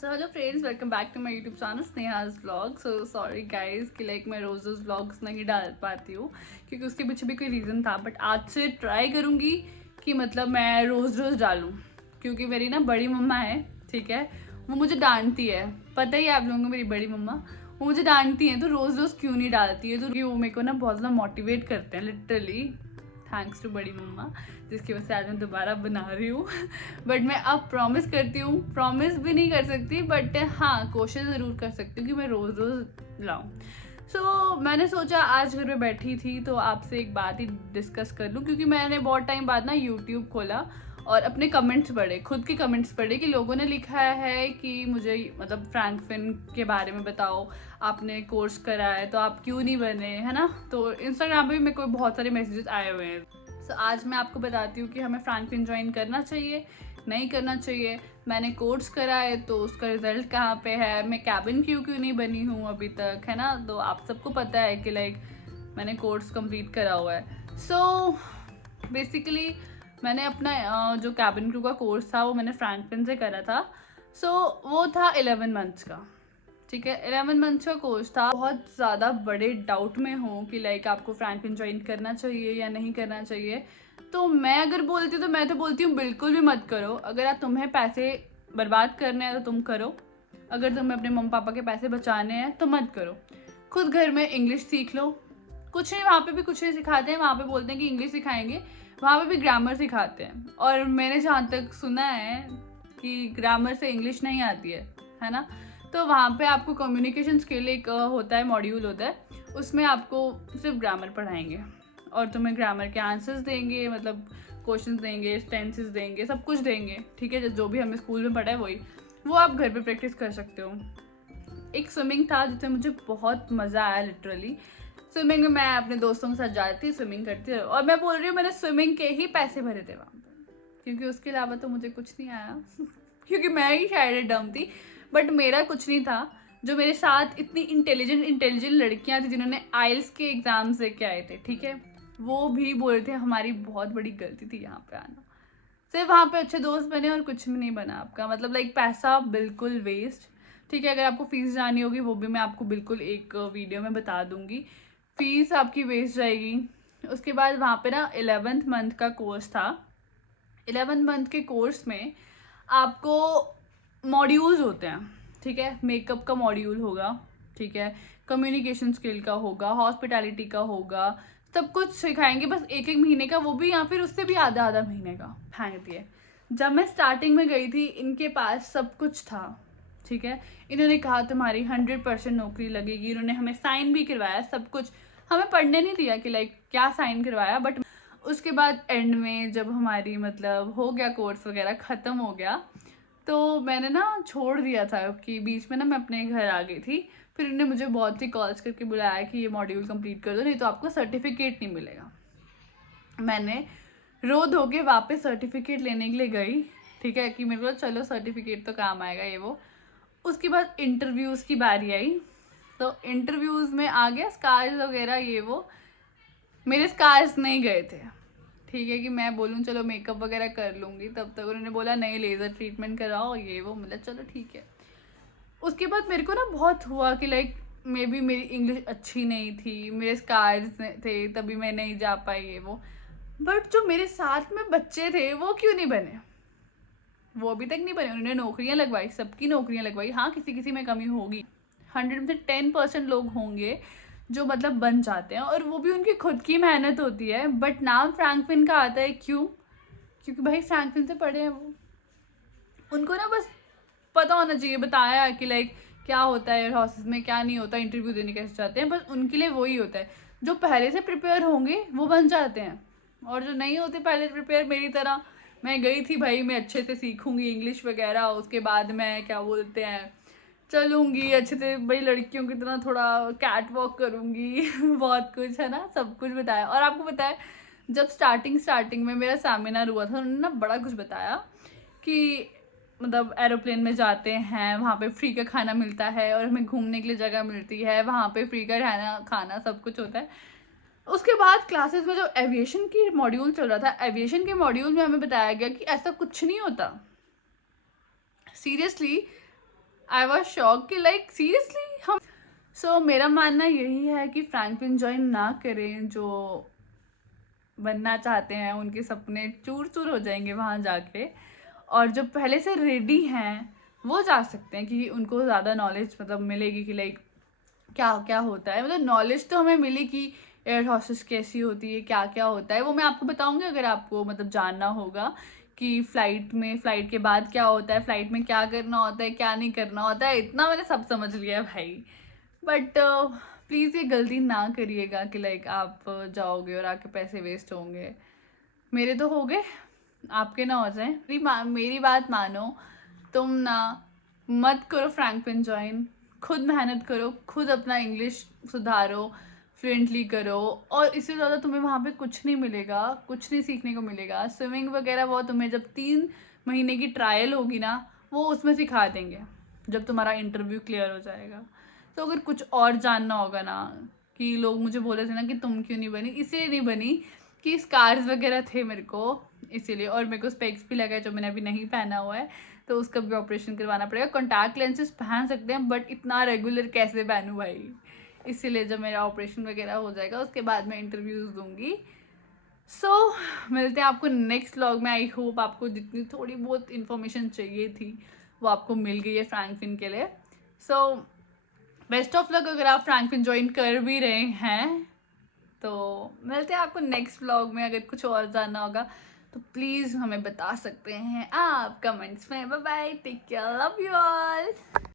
So hello friends, welcome back to my YouTube channel Sneha's vlog. So sorry guys कि मैं रोज़ vlogs नहीं डाल पाती हूँ क्योंकि उसके पीछे भी कोई रीज़न था। बट आज से ट्राई करूँगी कि मैं रोज़ डालूँ, क्योंकि मेरी ना बड़ी मम्मा है, ठीक है, वो मुझे डांटती है। पता ही है आप लोगों को, मेरी बड़ी मम्मा वो मुझे डांटती है तो रोज़ क्यों नहीं डालती है, तो वो मेरे को ना बहुत ज़्यादा मोटिवेट करते हैं लिटरली। थैंक्स टू बड़ी मम्मा, जिसकी वजह से आज मैं दोबारा बना रही हूँ। बट मैं अब प्रॉमिस करती हूँ, प्रॉमिस भी नहीं कर सकती बट हाँ कोशिश ज़रूर कर सकती हूँ कि मैं रोज़ लाऊँ। सो मैंने सोचा आज घर में बैठी थी तो आपसे एक बात ही डिस्कस कर लूँ, क्योंकि मैंने बहुत टाइम बाद ना यूट्यूब खोला और अपने कमेंट्स पढ़े, खुद के कमेंट्स पढ़े कि लोगों ने लिखा है कि मुझे फ्रैंक फिन के बारे में बताओ, आपने कोर्स करा है तो आप क्यों नहीं बने, है ना। तो इंस्टाग्राम पे भी मेरे को बहुत सारे मैसेजेस आए हुए हैं। सो आज मैं आपको बताती हूँ कि हमें फ्रैंक फिन ज्वाइन करना चाहिए, नहीं करना चाहिए, मैंने कोर्स करा है तो उसका रिजल्ट कहाँ पे है, मैं कैबिन क्यों नहीं बनी हूँ अभी तक, है ना। तो आप सबको पता है कि मैंने कोर्स कंप्लीट करा हुआ है। सो बेसिकली मैंने अपना जो कैबिन क्रू का कोर्स था वो मैंने फ्रैंक फिन से करा था। सो वो था 11 मंथ्स का, ठीक है, 11 मंथ्स का कोर्स था। बहुत ज़्यादा बड़े डाउट में हूँ कि आपको फ्रैंक फिन ज्वाइन करना चाहिए या नहीं करना चाहिए। तो मैं अगर बोलती तो मैं तो बोलती हूँ बिल्कुल भी मत करो। अगर आप तुम्हें पैसे बर्बाद करने हैं तो तुम करो, अगर तुम्हें अपने मम्मी पापा के पैसे बचाने हैं तो मत करो। खुद घर में इंग्लिश सीख लो, कुछ नहीं, वहाँ पे भी कुछ नहीं सिखाते हैं, वहाँ पे बोलते हैं कि इंग्लिश सिखाएंगे, वहाँ पे भी ग्रामर सिखाते हैं। और मैंने जहाँ तक सुना है कि ग्रामर से इंग्लिश नहीं आती है ना। तो वहाँ पे आपको कम्युनिकेशन स्किल एक होता है, मॉड्यूल होता है, उसमें आपको सिर्फ ग्रामर पढ़ाएंगे और तुम्हें ग्रामर के आंसर्स देंगे, क्वेश्चन देंगे, टेंसेस देंगे, सब कुछ देंगे, ठीक है, जो भी हमें स्कूल में पढ़ा है वही, वो आप घर पे प्रैक्टिस कर सकते हो। एक स्विमिंग था जिसमें मुझे बहुत मज़ा आया लिटरली। स्विमिंग में मैं अपने दोस्तों के साथ जाती थी, स्विमिंग करती थी, और मैं बोल रही हूँ मैंने स्विमिंग के ही पैसे भरे थे वहाँ पर, क्योंकि उसके अलावा तो मुझे कुछ नहीं आया। क्योंकि मैं ही शायद डम थी, बट मेरा कुछ नहीं था। जो मेरे साथ इतनी इंटेलिजेंट लड़कियां थी जिन्होंने आइल्स के एग्जाम दे के आए थे, ठीक है, वो भी बोल रहे थे हमारी बहुत बड़ी गलती थी यहाँ पे आना। सिर्फ वहाँ पे अच्छे दोस्त बने और कुछ भी नहीं बना आपका, पैसा बिल्कुल वेस्ट। ठीक है, अगर आपको फीस जानी होगी वो भी मैं आपको बिल्कुल एक वीडियो में बता दूंगी, फीस आपकी वेस्ट जाएगी। उसके बाद वहाँ पे ना 11th मंथ का कोर्स था। 11 मंथ के कोर्स में आपको मॉड्यूल्स होते हैं, ठीक है, मेकअप का मॉड्यूल होगा, ठीक है, कम्युनिकेशन स्किल का होगा, हॉस्पिटैलिटी का होगा, सब कुछ सिखाएंगे, बस एक एक महीने का, वो भी या फिर उससे भी आधा महीने का फेंक दिए। जब मैं स्टार्टिंग में गई थी इनके पास सब कुछ था, ठीक है, इन्होंने कहा तुम्हारी 100% नौकरी लगेगी, इन्होंने हमें साइन भी करवाया, सब कुछ हमें पढ़ने नहीं दिया कि क्या साइन करवाया। बट उसके बाद एंड में जब हमारी हो गया, कोर्स वगैरह ख़त्म हो गया, तो मैंने ना छोड़ दिया था कि बीच में ना मैं अपने घर आ गई थी। फिर उन्होंने मुझे बहुत सी कॉल्स करके बुलाया कि ये मॉड्यूल कंप्लीट कर दो, नहीं तो आपको सर्टिफिकेट नहीं मिलेगा। मैंने रो धो के वापस सर्टिफिकेट लेने के लिए गई, ठीक है, कि मेरे को चलो सर्टिफिकेट तो काम आएगा ये वो। उसके बाद इंटरव्यूज़ की बारी आई, तो इंटरव्यूज़ में आ गया स्कार्स वगैरह ये वो, मेरे स्कार्स नहीं गए थे, ठीक है, कि मैं बोलूँ चलो मेकअप वगैरह कर लूँगी, तब तक उन्होंने बोला नहीं लेज़र ट्रीटमेंट कराओ ये वो, मतलब चलो ठीक है। उसके बाद मेरे को ना बहुत हुआ कि मे बी मेरी इंग्लिश अच्छी नहीं थी, मेरे स्कार्स थे तभी मैं नहीं जा पाई ये वो। बट जो मेरे साथ में बच्चे थे वो क्यों नहीं बने, वो अभी तक नहीं बने। उन्होंने नौकरियां लगवाई, सबकी नौकरियां लगवाई, हाँ किसी किसी में कमी होगी, 100 में से 10% लोग होंगे जो बन जाते हैं, और वो भी उनकी खुद की मेहनत होती है। बट नाम फ्रैंक फिन का आता है क्यों, क्योंकि भाई फ्रैंक फिन से पढ़े हैं वो, उनको ना बस पता होना चाहिए, बताया कि क्या होता है एयर हॉस्टेस में, क्या नहीं होता, इंटरव्यू देने कैसे जाते हैं, बस उनके लिए वही होता है। जो पहले से प्रिपेयर होंगे वो बन जाते हैं, और जो नहीं होते पहले प्रिपेयर, मेरी तरह मैं गई थी भाई, मैं अच्छे से सीखूंगी इंग्लिश वगैरह, उसके बाद मैं क्या बोलते हैं चलूँगी अच्छे से भाई, लड़कियों की तरह थोड़ा कैट वॉक करूँगी। बहुत कुछ है ना, सब कुछ बताया। और आपको पता है जब स्टार्टिंग में मेरा सेमिनार हुआ था, उन्होंने ना बड़ा कुछ बताया कि एरोप्लेन में जाते हैं, वहाँ पे फ्री का खाना मिलता है, और हमें घूमने के लिए जगह मिलती है, वहाँ पे फ्री का रहना खाना सब कुछ होता है। उसके बाद क्लासेस में जब एविएशन की मॉड्यूल चल रहा था, एविएशन के मॉड्यूल में हमें बताया गया कि ऐसा कुछ नहीं होता, सीरियसली। आई वॉज शॉक कि लाइक सीरियसली हम मेरा मानना यही है कि फ्रैंकलिन जॉइन ना करें। जो बनना चाहते हैं उनके सपने चूर चूर हो जाएंगे वहाँ जाके, और जो पहले से रेडी हैं वो जा सकते हैं, क्योंकि उनको ज़्यादा नॉलेज मतलब मिलेगी कि लाइक क्या क्या होता है। मतलब नॉलेज तो हमें मिली कि एयर हॉस्टेस कैसी होती है, क्या क्या होता है, वो मैं आपको बताऊंगी अगर आपको मतलब जानना होगा कि फ्लाइट के बाद क्या होता है, फ्लाइट में क्या करना होता है, क्या नहीं करना होता है। इतना मैंने सब समझ लिया है भाई। बट प्लीज़ ये गलती ना करिएगा कि लाइक आप जाओगे और आके पैसे वेस्ट होंगे। मेरे तो हो गए, आपके ना हो जाए। मेरी बात मानो, तुम ना मत करो फ्रैंकलिन ज्वाइन। खुद मेहनत करो, खुद अपना इंग्लिश सुधारो, फ्लुएंटली करो, और इससे ज़्यादा तुम्हें वहाँ पे कुछ नहीं मिलेगा, कुछ नहीं सीखने को मिलेगा। स्विमिंग वगैरह वो तुम्हें जब 3 महीने की ट्रायल होगी ना, वो उसमें सिखा देंगे जब तुम्हारा इंटरव्यू क्लियर हो जाएगा। तो अगर कुछ और जानना होगा ना, कि लोग मुझे बोले थे ना कि तुम क्यों नहीं बनी, इसलिए नहीं बनी कि स्कार्स वगैरह थे मेरे को, इसीलिए। और मेरे को स्पेक्स भी लगा है जो मैंने अभी नहीं पहना हुआ है, तो उसका भी ऑपरेशन करवाना पड़ेगा। कॉन्टैक्ट लेंसेज पहन सकते हैं बट इतना रेगुलर कैसे पहनूँ भाई, इसीलिए जब मेरा ऑपरेशन वगैरह हो जाएगा उसके बाद मैं इंटरव्यूज़ दूंगी। मिलते हैं आपको नेक्स्ट व्लॉग में। आई होप आपको जितनी थोड़ी बहुत इन्फॉर्मेशन चाहिए थी वो आपको मिल गई है फ्रैंकलिन के लिए। बेस्ट ऑफ लक अगर आप फ्रैंकलिन ज्वाइन कर भी रहे हैं। तो मिलते हैं आपको नेक्स्ट व्लॉग में। अगर कुछ और जानना होगा तो प्लीज़ हमें बता सकते हैं आप कमेंट्स में। Bye bye, take care, love you all.